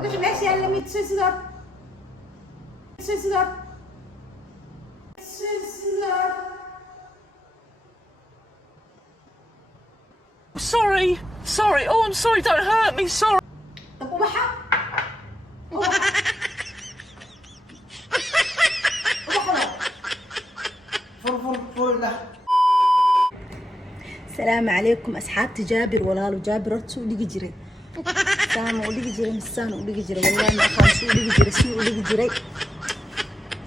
وش ماشي يلا ميت سيزر سيزر سيزر. Sorry. Oh, I'm sorry. Don't hurt me. Sorry. طب وبحا السلام عليكم أصحاب جابر ولا جابر رتسو ودي جري سام ودي جري مسان ودي جري والله ما أخاف شو ودي جري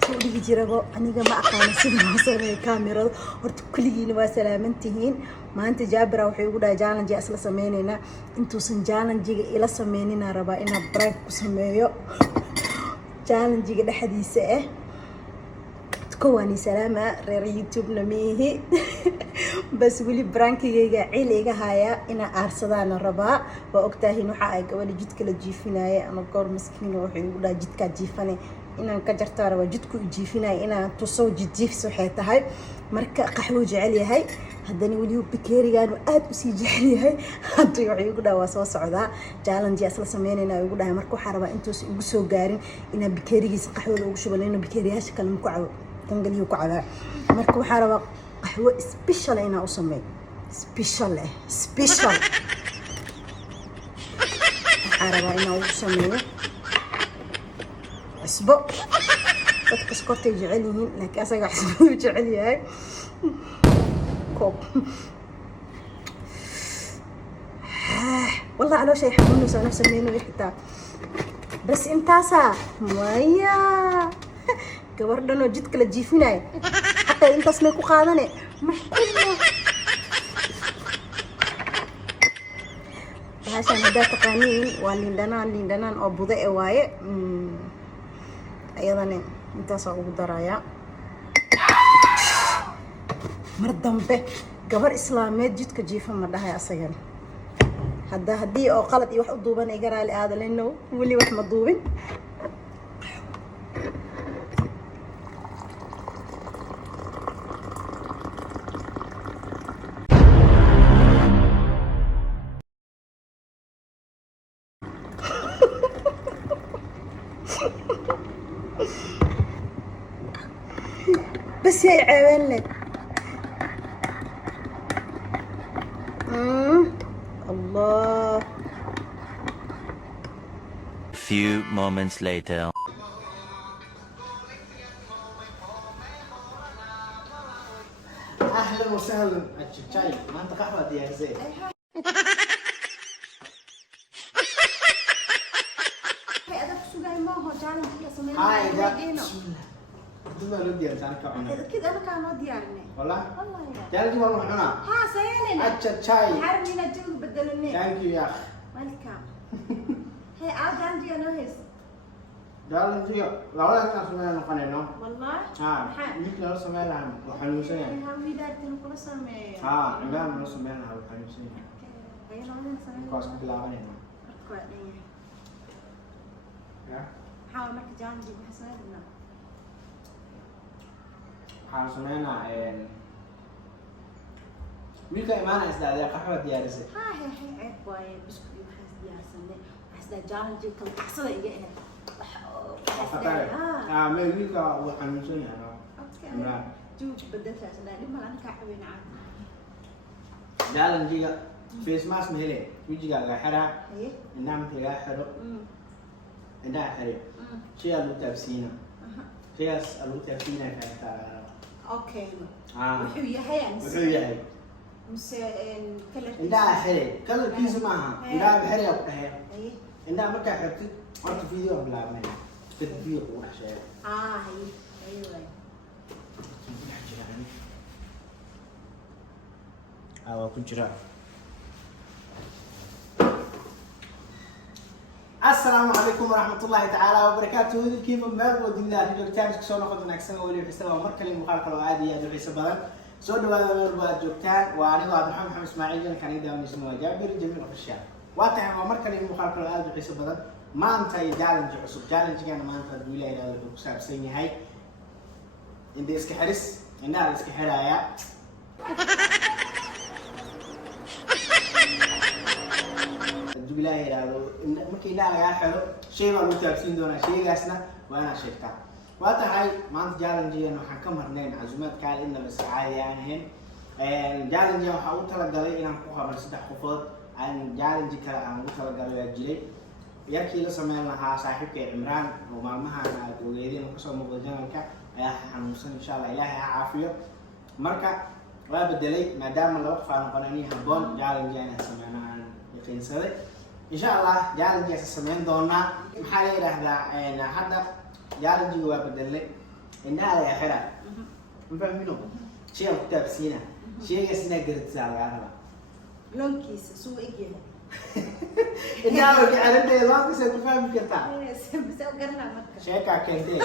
شو ودي جري بو أنا ما أخاف سيد مصر كاميرا ورت كلين وسلامتهين ما أنت جابر وحي ودا جالن جي أصلا سمينينا أنتو سنجالن جي إلى سمينينا ربا إنا برايك كسميو جالن جي ده حديثة كواني سلامة رير يوتيوب نميه بس ولي برانكيga ciiliga haya ina aarsadaan rabaa waa ogtahay waxa ay gabadha jidka la jiifinaaye ama goor miskiin oo waxay ugu dhaa jidka jiifane inaan ka jartaa rabaa jidku jiifinaaye inaan tusoo jiifso waxay tahay marka qaxwo jecel yahay haddana wali bikeerigan aad u sii jecel yahay hadda waxay ugu dhaa waa soo socdaa challenge asla sameynayna ugu dhaa marka waxa rabaa intuu ugu soo gaarin ina bikeerigiisa qaxwada ugu shubaleyno bikeeriyaasha kale ku cawo تنقليه كعلى مركب حارة قهوة سبيشال هنا أسميه سبيشال حارة هنا أسميه أسبوع بتكسكرت يجعلين لك أسرع حسب يجعلي هاي كوب والله على شيء حمونه سوى نفس المينو يحتاج بس إمتاسا مايا gabardhan oo jidka la jiifinay hatta intaas may ku qaadane maxkilmo haashan hada taqaaniin waa lindanaan oo buda ee waaye ayadana intaas ugu daraya mar dambe gabar islaameed jidka jiifan ma dhahay asagan hadii oo qalad iyo wax u duuban ay garaali aadaleno wali wax ma duubin بس يا عيوني الله. Few moments later. اهلا وسهلا الشاي ما انت قهوه يا زين هاي ده دم ردي انت انا كمان كده انا كان ديارني والله يا يا رجل والله حنا ها سيالنا الشاي حرمي نجيب بدلني ثانك يو يا اخي ويلكم هي عاد عندي انا هيس قال انت لا ولا كان سمعنا قنينه والله ها مثل لو سمعنا وحنوسين هم يدارتن كل سمع ها عمام لو سمعنا وحنوسين هي لو سمع كويس بلاوين كويس يا حاول انك جانجي بحسنا waxaan sameynaa wiilka imaanaysa adeeg qaxwa diyaarisay ها هي عيب واي بسكوت وحاس ديارسنه وحاس جانجي كل قحصه ايga ما wiilka waa xanuunsan yahay اوكي جوج بدلت عشان لما انا كعبين عاد jaalanjiga face mask ma hele wajiga laga xiraa ايه indhaha laga xiro indhaha xiro shay aad u taabsiina shayaas aad u taabsiina kartaa اوكي wuxuu yahay yani wuxuu yahay mise kalarkiisa indhaha xire kalarkiisa maaha indhaha xire ku dhahay ايه indhaha markaa xirtid horta video bilaabmay video ku wax sheegay هي ايوه waa ku jira السلام عليكم ورحمة الله تعالى وبركاته. كيف ما بود الله رجال تابس كسونا خد نكسنا ولي في سوا مركل المخالفة العادية يدعي سبلا سود وهذا مربوط جوكتان وأنا وعبد الحمد محمد إسماعيل كان يدعم اسمه جابر جميل في الشارع واتهم مركل المخالفة العادية يدعي سبلا ما أنت يجعلن جعصب جعلن جعنا ما أنت دولا إلى الكساب سيني هاي إن ديسك حرس إن ديسك حرايا bilaa yiraahdo markii indhaha lagaa xiro shay baa lagu taabsiin doonaa shaygaasna waa inaad sheegtaa waa tahay maanta challenge-een waxaan ka marnayn casuumaad kaale inaba iska caadi aan ahayn challenge waxaa ugu talagalay inaan ku qaban 3 qofood aan challenge kale aan ugu talagalay waa jiray yarkii la sameyn lahaa saaxiibkay Cimraan oo maalmahan aad ogeedeen oo kasoo muuqda janalka ayaa xanuunsan insha Allah Ilaahay ha caafiyo marka waa bedelay maadaama laba qof aan noqonay habboon challenge aan sameynaa yaqiinsaday insha Allah challenge aan sameyn doonaa maxaa la yiraahdaa hadda challenge waa bedelay indhaha la xira ma fahmino shay ku taabsiina shaygaasna gartaa laga rabaa لونكيس سو إجينا indhaha way gacanteeda waa ku soo fahmi kartaa سو قرنا مركز sheeka keentay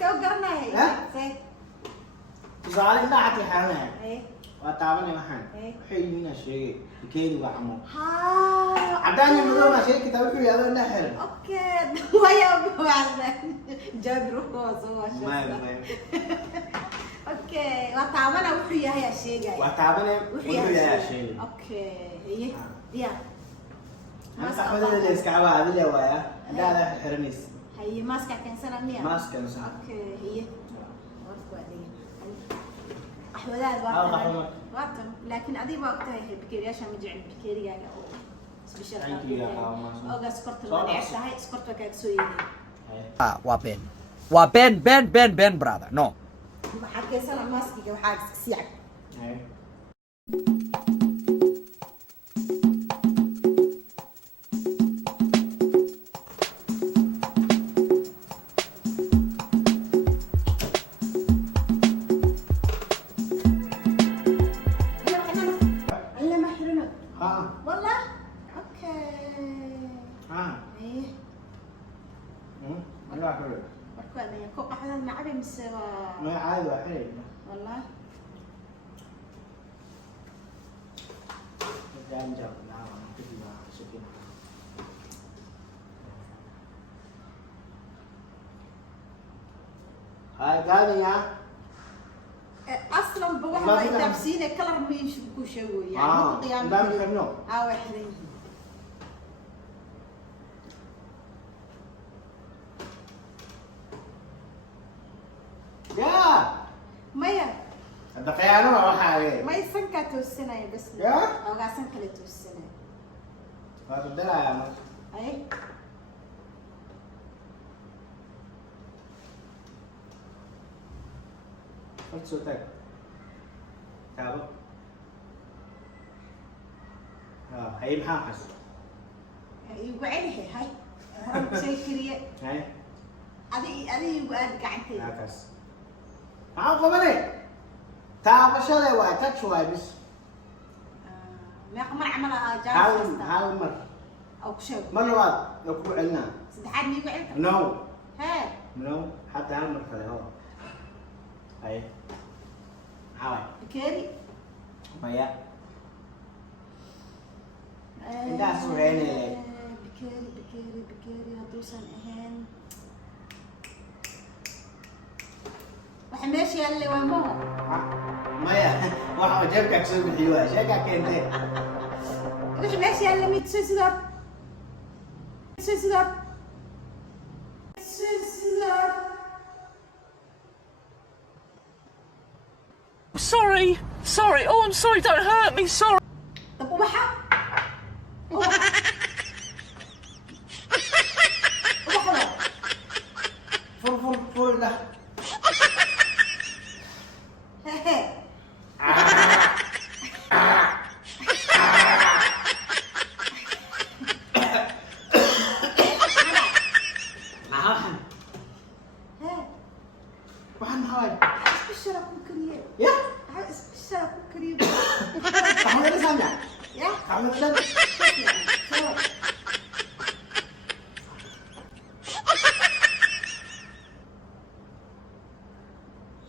سو قرنا هي سي tusaale indhaha xataa xaranaya إيه waa taabanay waxaan إيه waxay yihiin sheegay keeni waa camo ها عداني مدوما ما شيء كتاب يقول يا ذا النحل اوكي ويا بعد جابرو سوا ما شيء اوكي وطعمنا وحيا هي شيء جاي وتعبنا وحيا يا شيء اوكي هي يا أنا تعبنا اللي اسكعوا هذا اللي ويا لا لا الحرميس هي ماسكه كان سنه 100 ماسك نص اوكي هي أحوالات واتم لكن أدي وقتها هي بكيري عشان مجعل بكيري يعني أو سبيشال أو سكرت الوضع هاي سكرت وكاك سويني waa been brother no حكي سنة ماسكي وحاجة سيعك والله اوكي ايه انا اعرف بركوانية كوكا حدا المعبي مسوا ما عادي واحد والله جام جام نعم كده شكلنا هاي قاعدين يا اصلا بوحده تابسينه كلر ميش بكو شوي يعني قيام دام خرنو وحرين يا مايا الدقيقة ما راح عليه ما يسنكا توسنا بس يا او قاعد سنكا توسنا هذا الدلع يا مر اي قلت صوتك تعبوا هي محاحس يقعد هاي هرب شيء كريه هاي ادي يقعد قاعدتي ناكس قبلي تعب شلي واي تك شوي بس ما قمر عمل حاول مر او كشو مرة واحد يكون عندنا صدحات مي يقعد نو ها نو حتى هالمرة كذا هو هاي حاول بكيري مايا انت اسمعيني ليه بكيري هدوسن اهين waxa meesha yaalla waa maho maya waxa jeebka ka soo bixiyo waa sheega keentay waxa meesha yaalla mid sidor Sorry. Oh, I'm sorry. Don't hurt me. Sorry. طب وبحق فر ده waxaan haway isbishara ku kariye ya isbishara ku kariye kamu ada sana ya kamu ada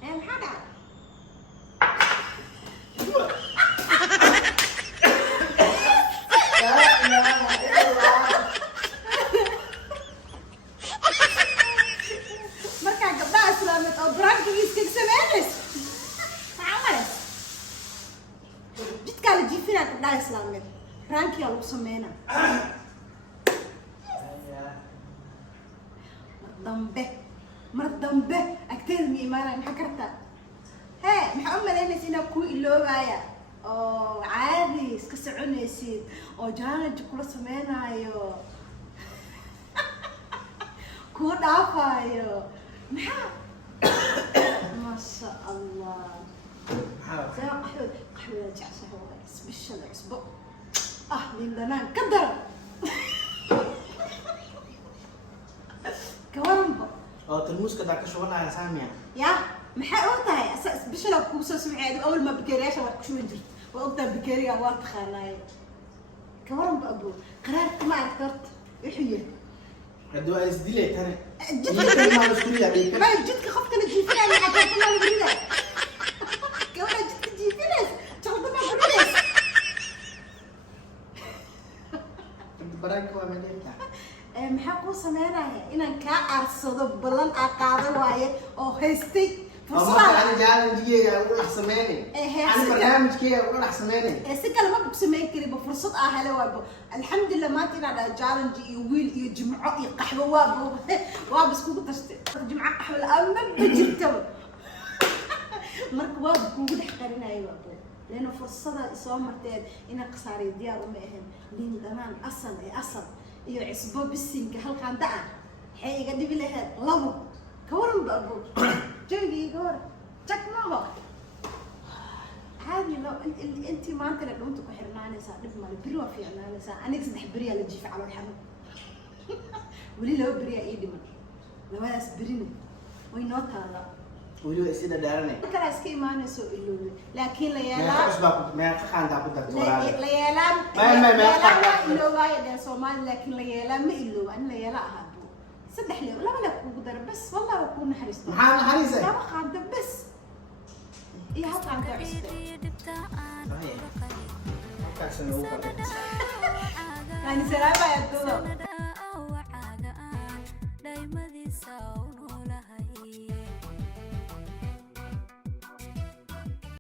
محمد markaa gabdhaha islaameed oo brankigiis kegsameynayso maxaa jidkaa la jiifinaa gabdhaha islaameed brankiyaa lagu sameynaa dambe mar dambe agteeda ma imaanaya maxaa kartaa hee maxaa u malaynaysa inaa kuu iloobaaya oo caadi iska soconaysid oo challenge kula sameynaayo kuu dhaafayo maxaa maasha allah قحوة جعسة هو سبيشال عصبة لنا قدر كورنبا تلموس كذا كشوفنا يا سامية يا محاولتها هي سبيشال كوسة سمعي أول ما بكرياشة وشو جرت وقتها بكريا وقت خاناي كورنبا أبو قررت ما أذكرت إحيي الدواء إزديلي تاني جدك ما مسؤولية بيك ما جدك خفت أنا جيت فيها أنا حاجات كلها بريدة كمان جدك جيت فيها تاخذ ما بريدة براك وعملتها maxaa kuu sameynaya inaan kaa aarsado ballan aa qaada waaye oo haystay أنا challenge-keyga ugu dhex sameynay أنا barnaamijkeyga ugu dhex sameynay si kale ma ku sameyn kariba fursad aa hele waaba alxamdulillah maanta inaad dhaha challenge iyo wiil iyo jimco iyo qaxwo waaba iskugu tashtay jimco qaxwo la-aan maba jirtaba marka waaba kuugu dhex qarinaya waaba leena fursada isoo marteed inaa khasaariyo diyaar uma ahayn liin dhanaan asal iyo cisbo bisinka halkaan daca maxay iga dhibi lahayd labo ka waran ba abo jawiga iga hor jag maaho caadi lo intii maanta la dhunta ku xirnaanaysaa dhib male beri waa fiicnaanaysaa aniga 3 beriyaa la jiifa calool xanuun weli 2 beriyaa ii dhiman labadaas berina way noo taallaa weli waa sida dhaaranay kala iska imaanayso iloowe laakiin la yeelaa ma qaxaanta ku darto la yeelaa ma iloowaay dhan Soomaali laakiin la yeelaa ma iloow an la yeelaa ahad 3 leew laba la kugu dar bas wallahi ku naxariisto maxaa naxariisay laba qaanda bas iyo hal qaanda يعني سلام يا دودو